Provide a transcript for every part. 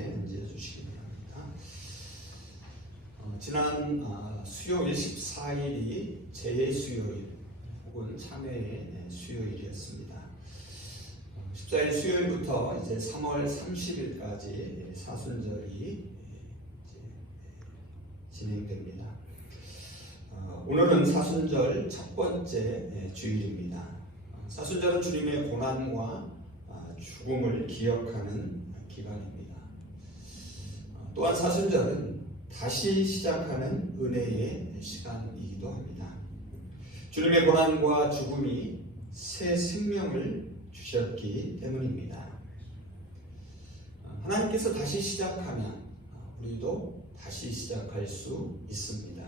앉아 주시기 바랍니다. 지난 수요일 14일이 제 수요일 혹은 참회의 수요일이었습니다. 14일 수요일부터 이제 3월 30일까지 사순절이 진행됩니다. 오늘은 사순절 첫 번째 주일입니다. 사순절은 주님의 고난과 죽음을 기억하는 기간입니다. 또한 사순절은 다시 시작하는 은혜의 시간이기도 합니다. 주님의 고난과 죽음이 새 생명을 주셨기 때문입니다. 하나님께서 다시 시작하면 우리도 다시 시작할 수 있습니다.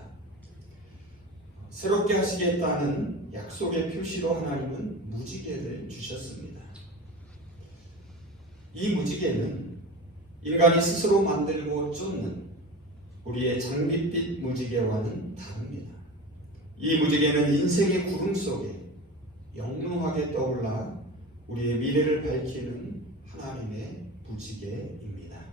새롭게 하시겠다는 약속의 표시로 하나님은 무지개를 주셨습니다. 이 무지개는 인간이 스스로 만들고 쫓는 우리의 장밋빛 무지개와는 다릅니다. 이 무지개는 인생의 구름 속에 영롱하게 떠올라 우리의 미래를 밝히는 하나님의 무지개입니다.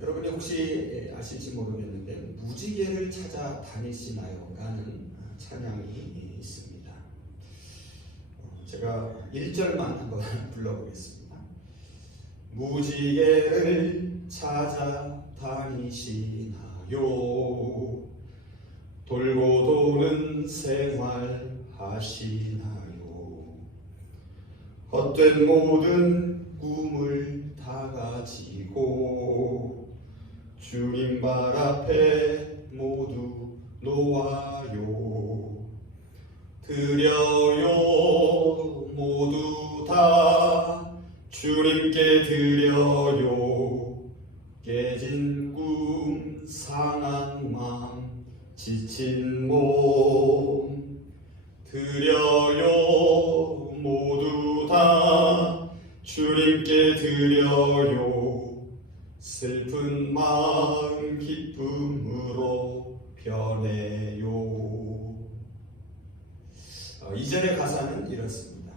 여러분이 혹시 아실지 모르겠는데 무지개를 찾아 다니시나요? 라는 찬양이 있습니다. 제가 1절만 한번 불러보겠습니다. 무지개를 찾아 다니시나요? 돌고 도는 생활 하시나요? 헛된 모든 꿈을 다 가지고 주님 발 앞에 모두 놓아요. 드려요, 모두 다 주님께 드려요. 깨진 꿈, 상한 맘, 지친 몸 드려요, 모두 다 주님께 드려요. 슬픈 마음 기쁨으로 변해요. 2절의 가사는 이렇습니다.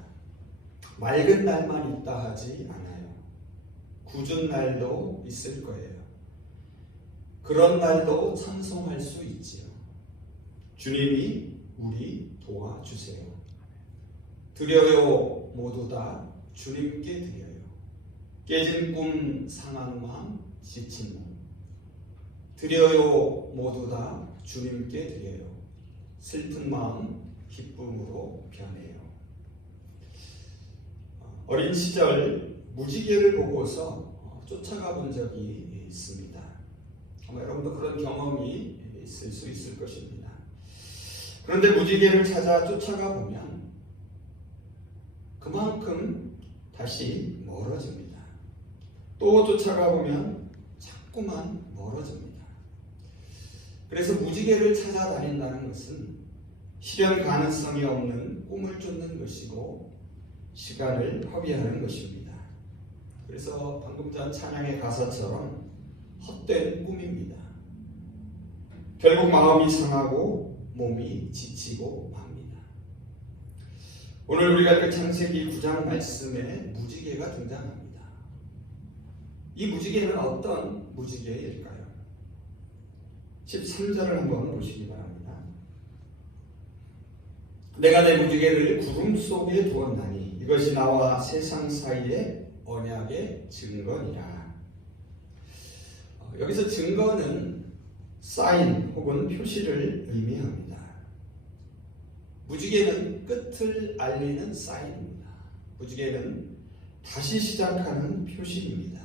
맑은 날만 있다 하지 않아요. 굳은 날도 있을 거예요. 그런 날도 찬송할 수 있지요. 주님이 우리 도와주세요. 드려요, 모두 다 주님께 드려요. 깨진 꿈, 상한 마음, 지친 몸 드려요, 모두 다 주님께 드려요. 슬픈 마음 기쁨으로 변해요. 어린 시절 무지개를 보고서 쫓아가 본 적이 있습니다. 아마 여러분도 그런 경험이 있을 수 있을 것입니다. 그런데 무지개를 찾아 쫓아가 보면 그만큼 다시 멀어집니다. 또 쫓아가 보면 자꾸만 멀어집니다. 그래서 무지개를 찾아다닌다는 것은 실현 가능성이 없는 꿈을 쫓는 것이고 시간을 허비하는 것입니다. 그래서 방금 전 찬양의 가사처럼 헛된 꿈입니다. 결국 마음이 상하고 몸이 지치고 맙니다. 오늘 우리가 그 창세기 9장 말씀에 무지개가 등장합니다. 이 무지개는 어떤 무지개일까요? 13절을 한번 보시기 바랍니다. 내가 내 무지개를 구름 속에 두었나니 이것이 나와 세상 사이의 언약의 증거니라. 여기서 증거는 사인 혹은 표시를 의미합니다. 무지개는 끝을 알리는 사인입니다. 무지개는 다시 시작하는 표시입니다.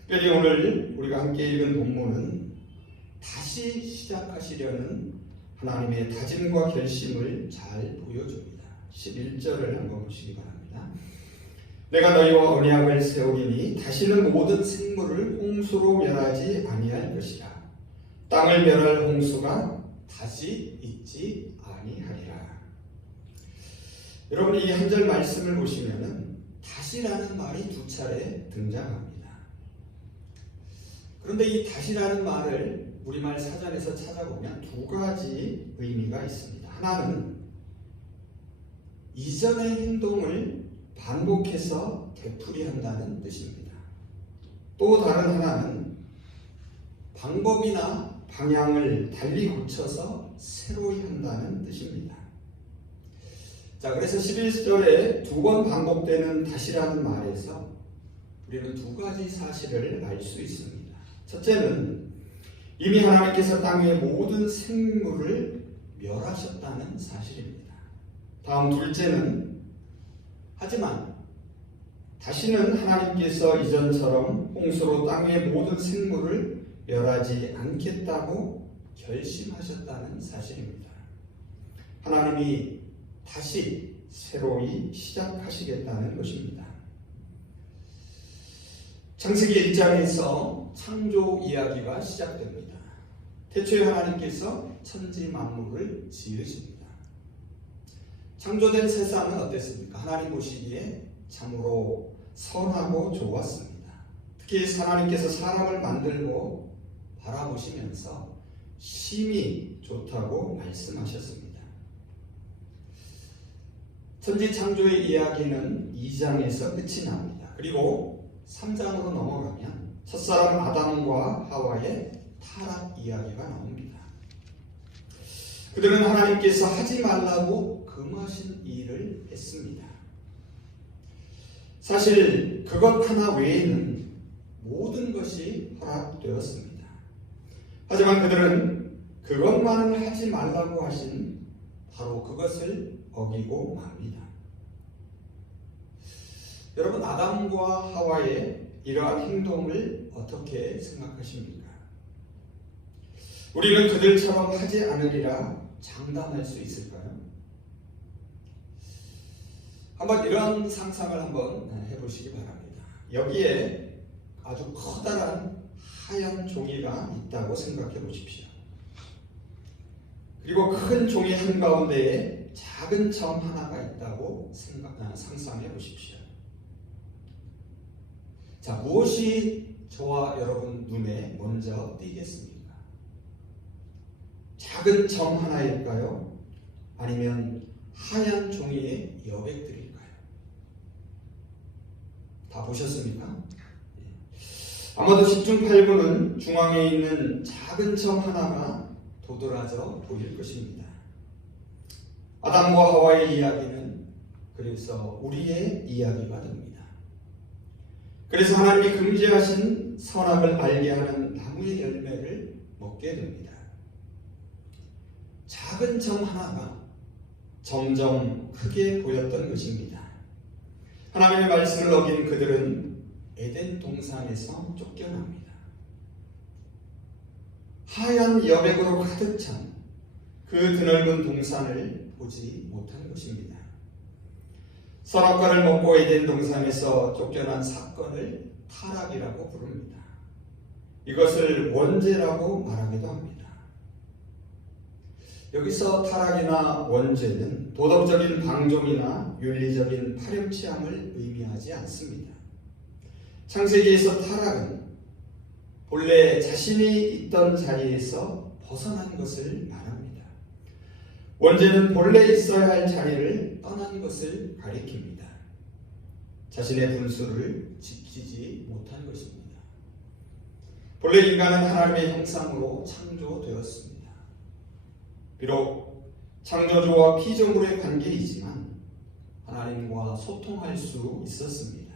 특별히 오늘 우리가 함께 읽은 본문은 다시 시작하시려는 하나님의 다짐과 결심을 잘 보여줍니다. 11절을 한번 보시기 바랍니다. 내가 너희와 언약을 세우리니 다시는 모든 생물을 홍수로 멸하지 아니할 것이라. 땅을 멸할 홍수가 다시 있지 아니하리라. 여러분 이 한 절 말씀을 보시면은 다시라는 말이 두 차례 등장합니다. 그런데 이 다시라는 말을 우리말 사전에서 찾아보면 두 가지 의미가 있습니다. 하나는 이전의 행동을 반복해서 되풀이한다는 뜻입니다. 또 다른 하나는 방법이나 방향을 달리 고쳐서 새로이 한다는 뜻입니다. 자, 그래서 11절에 두 번 반복되는 다시라는 말에서 우리는 두 가지 사실을 알 수 있습니다. 첫째는 이미 하나님께서 땅의 모든 생물을 멸하셨다는 사실입니다. 다음 둘째는 하지만 다시는 하나님께서 이전처럼 홍수로 땅의 모든 생물을 멸하지 않겠다고 결심하셨다는 사실입니다. 하나님이 다시 새로이 시작하시겠다는 것입니다. 창세기 1장에서 창조 이야기가 시작됩니다. 태초에 하나님께서 천지 만물을 지으십니다. 창조된 세상은 어땠습니까? 하나님 보시기에 참으로 선하고 좋았습니다. 특히 하나님께서 사람을 만들고 바라보시면서 심히 좋다고 말씀하셨습니다. 천지 창조의 이야기는 2장에서 끝이 납니다. 그리고 3장으로 넘어가면 첫사람 아담과 하와의 타락 이야기가 나옵니다. 그들은 하나님께서 하지 말라고 금하신 일을 했습니다. 사실 그것 하나 외에는 모든 것이 허락되었습니다. 하지만 그들은 그것만을 하지 말라고 하신 바로 그것을 어기고 맙니다. 여러분, 아담과 하와의 이러한 행동을 어떻게 생각하십니까? 우리는 그들처럼 하지 않으리라 장담할 수 있을까요? 한번 이런 상상을 한번 해보시기 바랍니다. 여기에 아주 커다란 하얀 종이가 있다고 생각해 보십시오. 그리고 큰 종이 한가운데에 작은 점 하나가 있다고 상상해 보십시오. 자, 무엇이 저와 여러분 눈에 먼저 띄겠습니까? 작은 점 하나일까요? 아니면 하얀 종이의 여백들일까요? 다 보셨습니까? 아마도 10중 8구는 중앙에 있는 작은 점 하나가 도드라져 보일 것입니다. 아담과 하와의 이야기는 그래서 우리의 이야기가 됩니다. 그래서 하나님이 금지하신 선악을 알게 하는 나무의 열매를 먹게 됩니다. 작은 점 하나가 점점 크게 보였던 것입니다. 하나님의 말씀을 어긴 그들은 에덴 동산에서 쫓겨납니다. 하얀 여백으로 가득 찬 그 드넓은 동산을 보지 못한 것입니다. 선악과를 먹고 에덴 동산에서 쫓겨난 사건을 타락이라고 부릅니다. 이것을 원죄라고 말하기도 합니다. 여기서 타락이나 원죄는 도덕적인 방종이나 윤리적인 파렴치함을 의미하지 않습니다. 창세기에서 타락은 본래 자신이 있던 자리에서 벗어난 것을 말합니다. 원죄는 본래 있어야 할 자리를 떠난 것을 가리킵니다. 자신의 분수를 지키지 못한 것입니다. 본래 인간은 하나님의 형상으로 창조되었습니다. 비록 창조주와 피조물의 관계이지만 하나님과 소통할 수 있었습니다.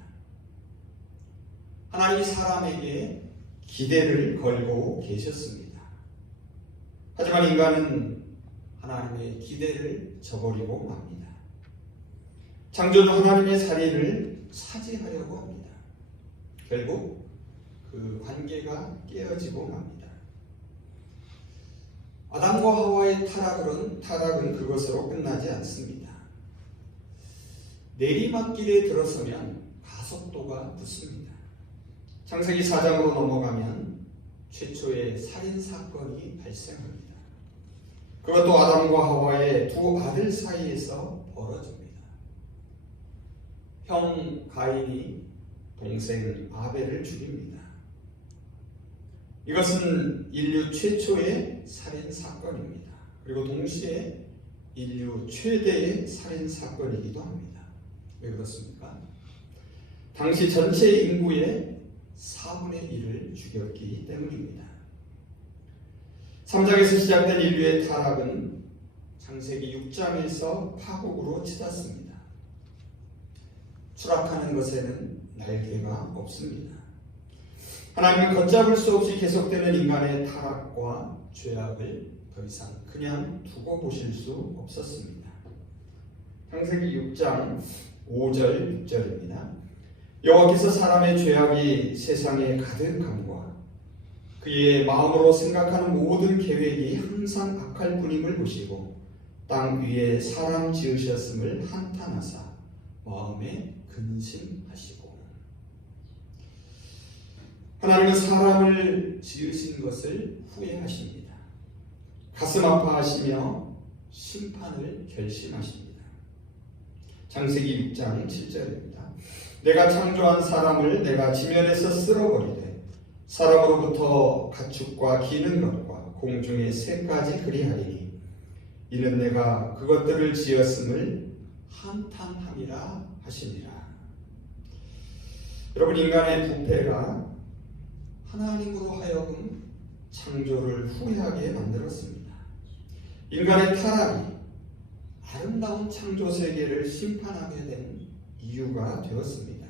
하나님이 사람에게 기대를 걸고 계셨습니다. 하지만 인간은 하나님의 기대를 저버리고 맙니다. 창조주 하나님의 자리를 차지하려고 합니다. 결국 그 관계가 깨어지고 맙니다. 아담과 하와의 타락은 그것으로 끝나지 않습니다. 내리막길에 들어서면 가속도가 붙습니다. 창세기 4장으로 넘어가면 최초의 살인사건이 발생합니다. 그것도 아담과 하와의 두 아들 사이에서 벌어집니다. 형 가인이 동생 아벨을 죽입니다. 이것은 인류 최초의 살인사건입니다. 그리고 동시에 인류 최대의 살인사건이기도 합니다. 왜 그렇습니까? 당시 전체 인구의 4분의 1을 죽였기 때문입니다. 3장에서 시작된 인류의 타락은 창세기 6장에서 파국으로 치닫습니다. 추락하는 것에는 날개가 없습니다. 하나님은 걷잡을 수 없이 계속되는 인간의 타락과 죄악을 더 이상 그냥 두고 보실 수 없었습니다. 창세기 6장 5절 6절입니다. 여호와께서 사람의 죄악이 세상에 가득함과 그의 마음으로 생각하는 모든 계획이 항상 악할 뿐임을 보시고 땅 위에 사람 지으셨음을 한탄하사 마음에 근심하시고. 하나님은 사람을 지으신 것을 후회하십니다. 가슴 아파하시며 심판을 결심하십니다. 창세기 6장 7절입니다. 내가 창조한 사람을 내가 지면에서 쓸어버리되 사람으로부터 가축과 기는 것과 공중의 새까지 그리하리니 이는 내가 그것들을 지었음을 한탄함이라 하시니라. 여러분, 인간의 부패가 하나님으로 하여금 창조를 후회하게 만들었습니다. 인간의 타락이 아름다운 창조 세계를 심판하게 된 이유가 되었습니다.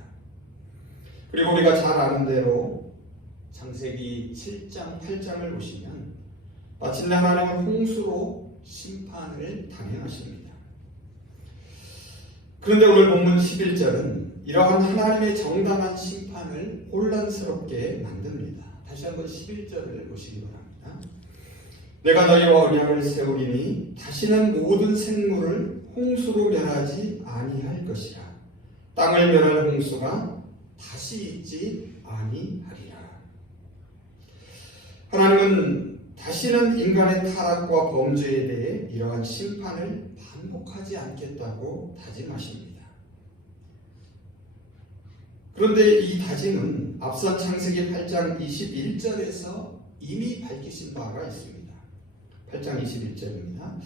그리고 우리가 잘 아는 대로 창세기 7장, 8장을 보시면 마침내 하나님은 홍수로 심판을 단행하십니다. 그런데 오늘 본문 11절은 이러한 하나님의 정당한 심판을 혼란스럽게 만듭니다. 다시 한번 11절을 보시기 바랍니다. 내가 너희와 언약을 세우리니 다시는 모든 생물을 홍수로 멸하지 아니할 것이라. 땅을 멸할 홍수가 다시 있지 아니하리라. 하나님은 다시는 인간의 타락과 범죄에 대해 이러한 심판을 반복하지 않겠다고 다짐하십니다. 그런데 이 다짐은 앞선 창세기 8장 21절에서 이미 밝히신 바가 있습니다. 8장 21절입니다.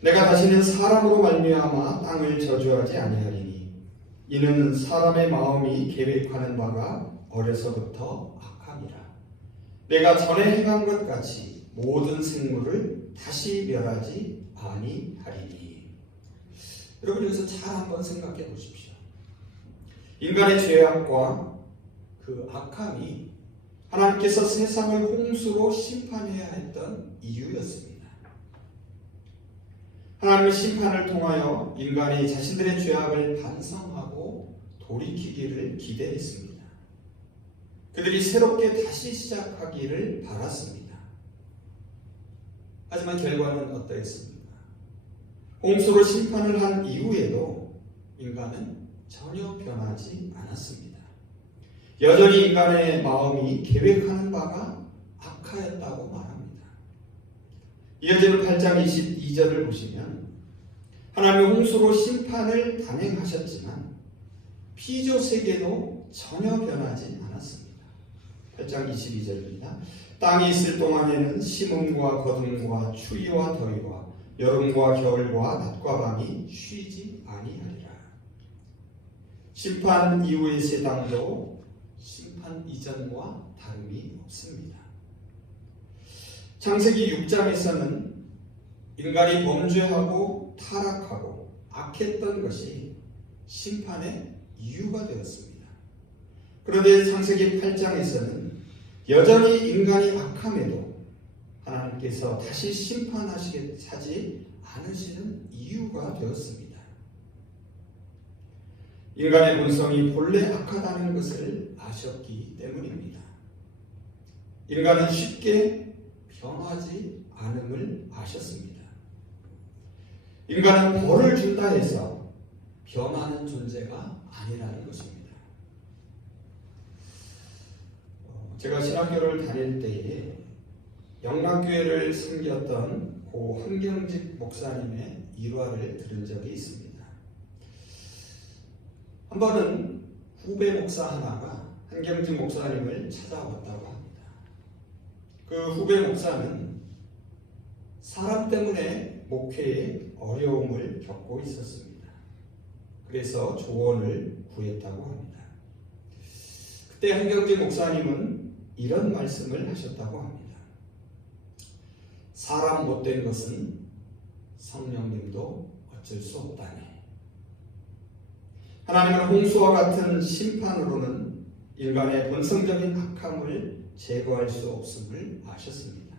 내가 다시는 사람으로 말미암아 땅을 저주하지 아니하리니 이는 사람의 마음이 계획하는 바가 어려서부터 악함이라. 내가 전에 행한 것 같이 모든 생물을 다시 멸하지 아니하리니. 여러분, 여기서 잘 한번 생각해 보십시오. 인간의 죄악과 그 악함이 하나님께서 세상을 홍수로 심판해야 했던 이유였습니다. 하나님의 심판을 통하여 인간이 자신들의 죄악을 반성하고 돌이키기를 기대했습니다. 그들이 새롭게 다시 시작하기를 바랐습니다. 하지만 결과는 어떠했습니까? 홍수로 심판을 한 이후에도 인간은 전혀 변하지 않았습니다. 여전히 인간의 마음이 계획하는 바가 악하였다고 말합니다. 이어지는 8장 22절을 보시면 하나님의 홍수로 심판을 단행하셨지만 피조 세계도 전혀 변하지 않았습니다. 8장 22절입니다. 땅이 있을 동안에는 심음과 거둠과 추위와 더위와 여름과 겨울과 낮과 밤이 쉬지 아니하리라. 심판 이후의 세상도 심판 이전과 다름이 없습니다. 창세기 6장에서는 인간이 범죄하고 타락하고 악했던 것이 심판의 이유가 되었습니다. 그런데 창세기 8장에서는 여전히 인간이 악함에도 하나님께서 다시 심판하지 않으시는 이유가 되었습니다. 인간의 본성이 본래 악하다는 것을 아셨기 때문입니다. 인간은 쉽게 변하지 않음을 아셨습니다. 인간은 벌을 준다 해서 변하는 존재가 아니라는 것입니다. 제가 신학교를 다닐 때에 영락교회를 섬겼던 고 한경직 목사님의 일화를 들은 적이 있습니다. 한 번은 후배 목사 하나가 한경직 목사님을 찾아왔다고 합니다. 그 후배 목사는 사람 때문에 목회에 어려움을 겪고 있었습니다. 그래서 조언을 구했다고 합니다. 그때 한경재 목사님은 이런 말씀을 하셨다고 합니다. 사람 못된 것은 성령님도 어쩔 수 없다네. 하나님은 홍수와 같은 심판으로는 인간의 본성적인 악함을 제거할 수 없음을 아셨습니다.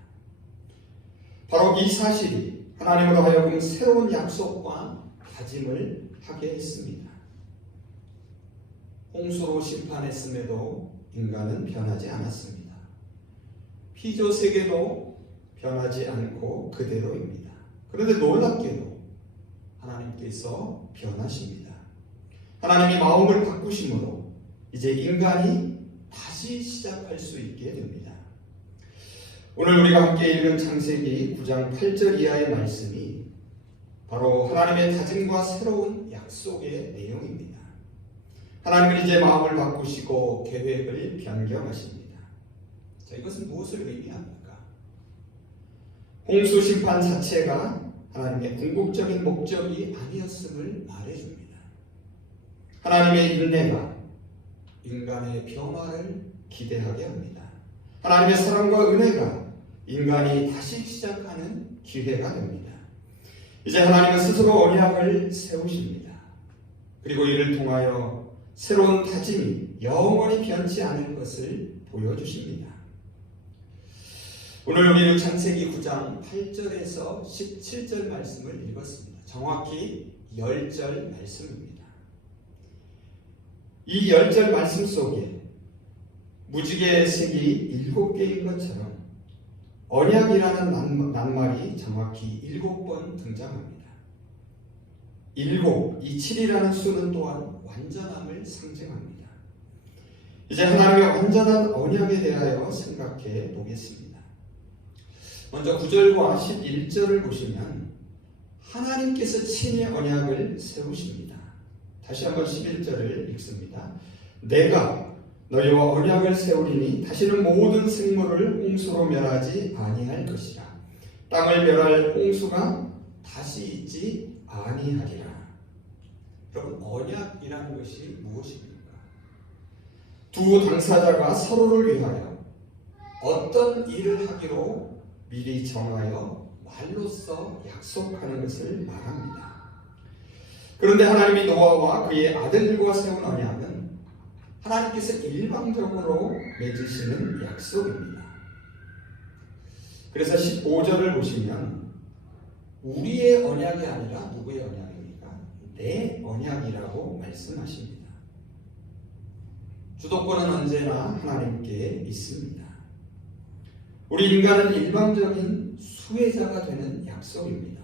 바로 이 사실이 하나님으로 하여금 새로운 약속과 다짐을 하게 했습니다. 홍수로 심판했음에도 인간은 변하지 않았습니다. 피조 세계도 변하지 않고 그대로입니다. 그런데 놀랍게도 하나님께서 변하십니다. 하나님이 마음을 바꾸심으로 이제 인간이 다시 시작할 수 있게 됩니다. 오늘 우리가 함께 읽은 창세기 9장 8절 이하의 말씀이 바로 하나님의 다짐과 새로운 약속의 내용입니다. 하나님은 이제 마음을 바꾸시고 계획을 변경하십니다. 자, 이것은 무엇을 의미합니까? 홍수 심판 자체가 하나님의 궁극적인 목적이 아니었음을 말해줍니다. 하나님의 인내가 인간의 변화를 기대하게 합니다. 하나님의 사랑과 은혜가 인간이 다시 시작하는 기회가 됩니다. 이제 하나님은 스스로 언약을 세우십니다. 그리고 이를 통하여 새로운 다짐이 영원히 변치 않을 것을 보여주십니다. 오늘 우리는 창세기 9장 8절에서 17절 말씀을 읽었습니다. 정확히 10절 말씀입니다. 이 10절 말씀 속에 무지개의 색이 7개인 것처럼 언약이라는 낱말이 정확히 7번 등장합니다. 7, 이 7이라는 수는 또한 완전함을 상징합니다. 이제 하나님의 완전한 언약에 대하여 생각해 보겠습니다. 먼저 9절과 11절을 보시면 하나님께서 친히 언약을 세우십니다. 다시 한번 11절을 읽습니다. 내가 너희와 언약을 세우리니 다시는 모든 생물을 홍수로 멸하지 아니할 것이라. 땅을 멸할 홍수가 다시 있지 아니하리라. 여러분, 언약이라는 것이 무엇입니까? 두 당사자가 서로를 위하여 어떤 일을 하기로 미리 정하여 말로써 약속하는 것을 말합니다. 그런데 하나님이 노아와 그의 아들들과 세운 언약은 하나님께서 일방적으로 맺으시는 약속입니다. 그래서 15절을 보시면 우리의 언약이 아니라 누구의 언약입니까? 내 언약이라고 말씀하십니다. 주도권은 언제나 하나님께 있습니다. 우리 인간은 일방적인 수혜자가 되는 약속입니다.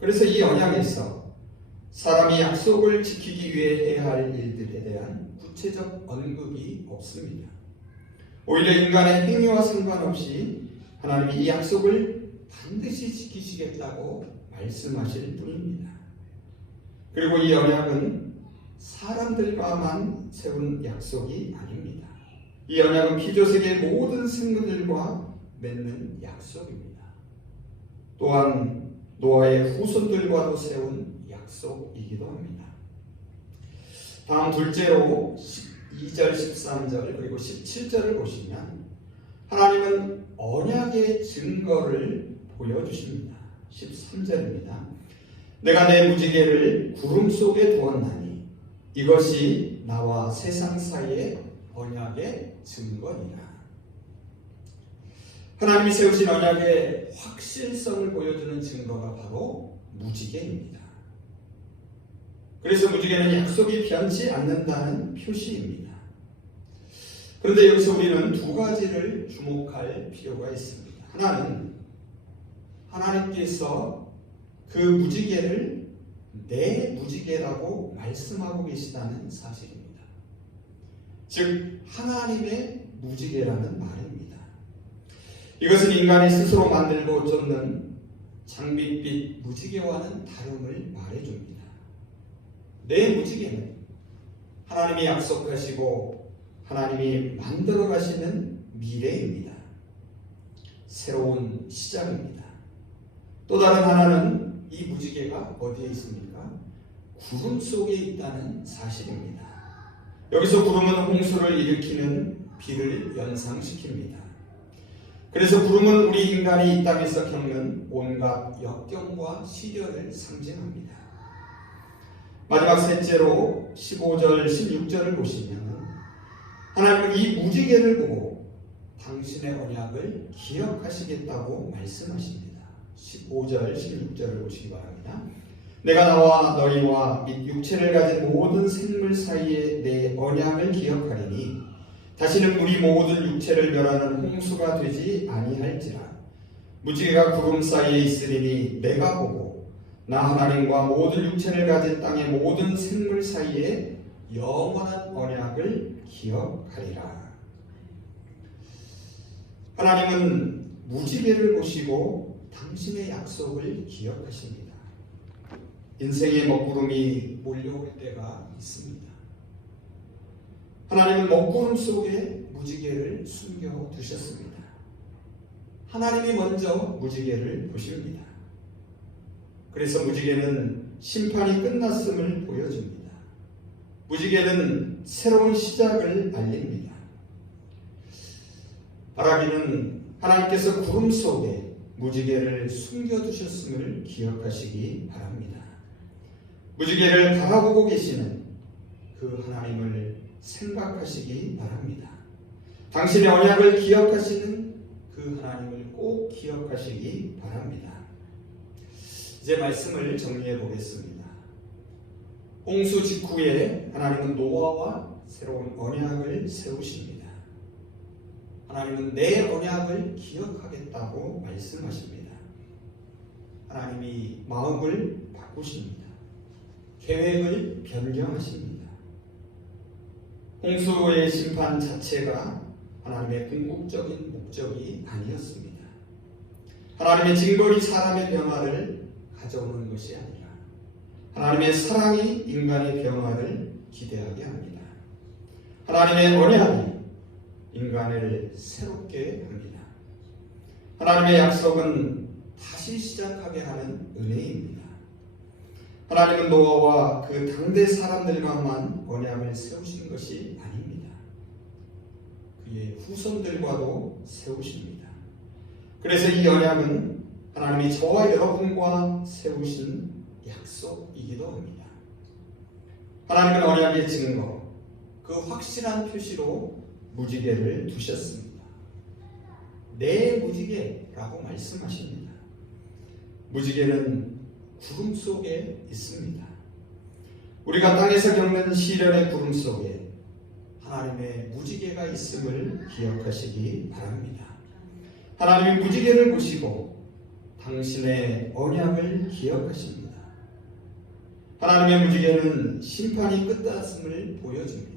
그래서 이 언약에서 사람이 약속을 지키기 위해 해야 할 일들에 대한 구체적 언급이 없습니다. 오히려 인간의 행위와 상관없이 하나님이 이 약속을 반드시 지키시겠다고 말씀하실 뿐입니다. 그리고 이 언약은 사람들과만 세운 약속이 아닙니다. 이 언약은 피조세계 모든 생물들과 맺는 약속입니다. 또한 노아의 후손들과도 세운 약속이기도 합니다. 다음 둘째로 2절, 13절 그리고 17절을 보시면 하나님은 언약의 증거를 보여주십니다. 13절입니다. 내가 내 무지개를 구름 속에 두었나니 이것이 나와 세상 사이의 언약의 증거니라. 하나님이 세우신 언약의 확실성을 보여주는 증거가 바로 무지개입니다. 그래서 무지개는 약속이 변치 않는다는 표시입니다. 그런데 여기서 우리는 두 가지를 주목할 필요가 있습니다. 하나는 하나님께서 그 무지개를 내 무지개라고 말씀하고 계시다는 사실입니다. 즉 하나님의 무지개라는 말입니다. 이것은 인간이 스스로 만들고 쫓는 장밋빛 무지개와는 다름을 말해줍니다. 내 무지개는 하나님이 약속하시고 하나님이 만들어 가시는 미래입니다. 새로운 시작입니다. 또 다른 하나는 이 무지개가 어디에 있습니까? 구름 속에 있다는 사실입니다. 여기서 구름은 홍수를 일으키는 비를 연상시킵니다. 그래서 구름은 우리 인간이 이 땅에서 겪는 온갖 역경과 시련을 상징합니다. 마지막 셋째로 15절, 16절을 보시면 하나님은 이 무지개를 보고 당신의 언약을 기억하시겠다고 말씀하십니다. 15절, 16절을 보시기 바랍니다. 내가 나와 너희와 및 육체를 가진 모든 생물 사이에 내 언약을 기억하리니 다시는 우리 모든 육체를 멸하는 홍수가 되지 아니할지라. 무지개가 구름 사이에 있으리니 내가 보고 나 하나님과 모든 육체를 가진 땅의 모든 생물 사이에 영원한 언약을 기억하리라. 하나님은 무지개를 보시고 당신의 약속을 기억하십니다. 인생의 먹구름이 몰려올 때가 있습니다. 하나님은 먹구름 속에 무지개를 숨겨 두셨습니다. 하나님이 먼저 무지개를 보십니다. 그래서 무지개는 심판이 끝났음을 보여줍니다. 무지개는 새로운 시작을 알립니다. 바라기는 하나님께서 구름 속에 무지개를 숨겨두셨음을 기억하시기 바랍니다. 무지개를 바라보고 계시는 그 하나님을 생각하시기 바랍니다. 당신의 언약을 기억하시는 그 하나님을 꼭 기억하시기 바랍니다. 이제 말씀을 정리해 보겠습니다. 홍수 직후에 하나님은 노아와 새로운 언약을 세우십니다. 하나님은 내 언약을 기억하겠다고 말씀하십니다. 하나님이 마음을 바꾸십니다. 계획을 변경하십니다. 홍수의 심판 자체가 하나님의 궁극적인 목적이 아니었습니다. 하나님의 징벌이 사람의 변화를 가져오는 것이 아니라 하나님의 사랑이 인간의 변화를 기대하게 합니다. 하나님의 언약이 인간을 새롭게 합니다. 하나님의 약속은 다시 시작하게 하는 은혜입니다. 하나님은 노아와 그 당대 사람들과만 언약을 세우신 것이 아닙니다. 그의 후손들과도 세우십니다. 그래서 이 언약은 하나님이 저와 여러분과 세우신 약속이기도 합니다. 하나님은 언약의 증거, 그 확실한 표시로 무지개를 두셨습니다. 내 무지개라고 말씀하십니다. 무지개는 구름 속에 있습니다. 우리가 땅에서 겪는 시련의 구름 속에 하나님의 무지개가 있음을 기억하시기 바랍니다. 하나님이 무지개를 보시고 당신의 언약을 기억하십니다. 하나님의 무지개는 심판이 끝났음을 보여줍니다.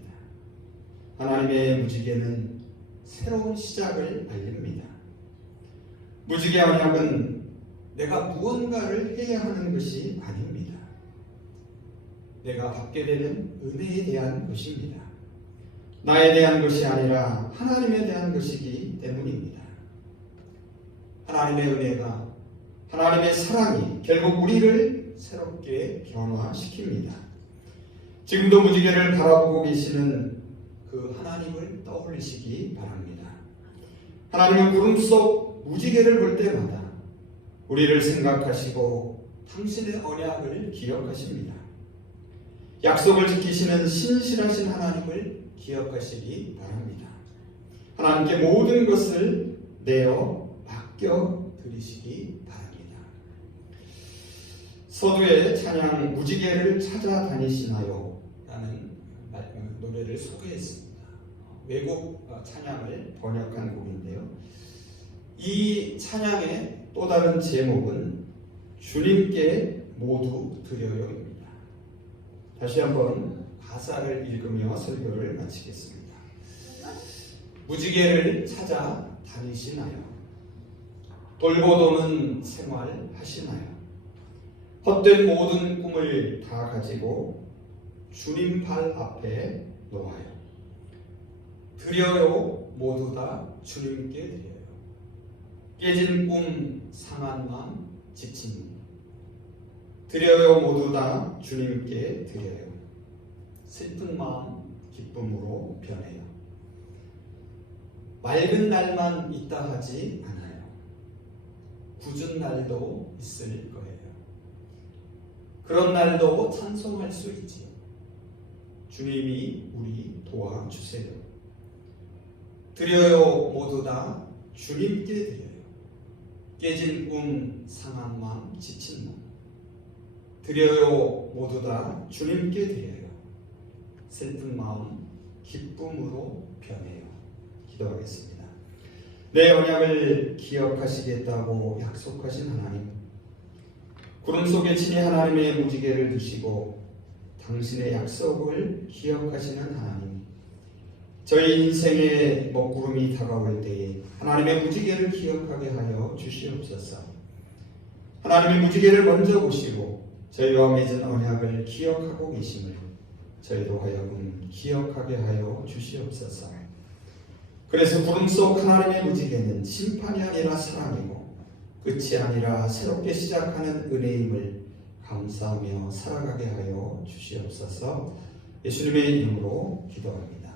하나님의 무지개는 새로운 시작을 알립니다. 무지개 언약은 내가 무언가를 해야 하는 것이 아닙니다. 내가 받게 되는 은혜에 대한 것입니다. 나에 대한 것이 아니라 하나님에 대한 것이기 때문입니다. 하나님의 은혜가, 하나님의 사랑이 결국 우리를 새롭게 변화시킵니다. 지금도 무지개를 바라보고 계시는 그 하나님을 떠올리시기 바랍니다. 하나님은 구름 속 무지개를 볼 때마다 우리를 생각하시고 당신의 언약을 기억하십니다. 약속을 지키시는 신실하신 하나님을 기억하시기 바랍니다. 하나님께 모든 것을 내어 맡겨 드리시기 바랍니다. 서두에 찬양 무지개를 찾아다니시나요? 라는 노래를 소개했습니다. 외국 찬양을 번역한 곡인데요. 이 찬양의 또 다른 제목은 주님께 모두 드려요입니다. 다시 한번 가사를 읽으며 설교를 마치겠습니다. 무지개를 찾아 다니시나요? 돌보도는 생활 하시나요? 헛된 모든 꿈을 다 가지고 주님 발 앞에 놓아요. 드려요, 모두 다 주님께 드려요. 깨진 꿈, 상한 마음, 지친 드려요 모두 다 주님께 드려요. 슬픈 마음 기쁨으로 변해요. 맑은 날만 있다 하지 않아요. 굳은 날도 있을 거예요. 그런 날도 찬송할 수 있지요. 주님이 우리 도와주세요. 드려요 모두 다 주님께 드려요. 깨진 꿈, 상한 마음, 지친 마음. 드려요 모두 다 주님께 드려요. 슬픈 마음 기쁨으로 변해요. 기도하겠습니다. 내 언약을 기억하시겠다고 약속하신 하나님, 구름 속에 친히 하나님의 무지개를 두시고 당신의 약속을 기억하시는 하나님, 저희 인생의 먹구름이 다가올 때에 하나님의 무지개를 기억하게 하여 주시옵소서. 하나님의 무지개를 먼저 보시고 저희와 맺은 언약을 기억하고 계심을 저희도 하여금 기억하게 하여 주시옵소서. 그래서 구름 속 하나님의 무지개는 심판이 아니라 사랑이고 끝이 아니라 새롭게 시작하는 은혜임을 감사하며 살아가게 하여 주시옵소서. 예수님의 이름으로 기도합니다.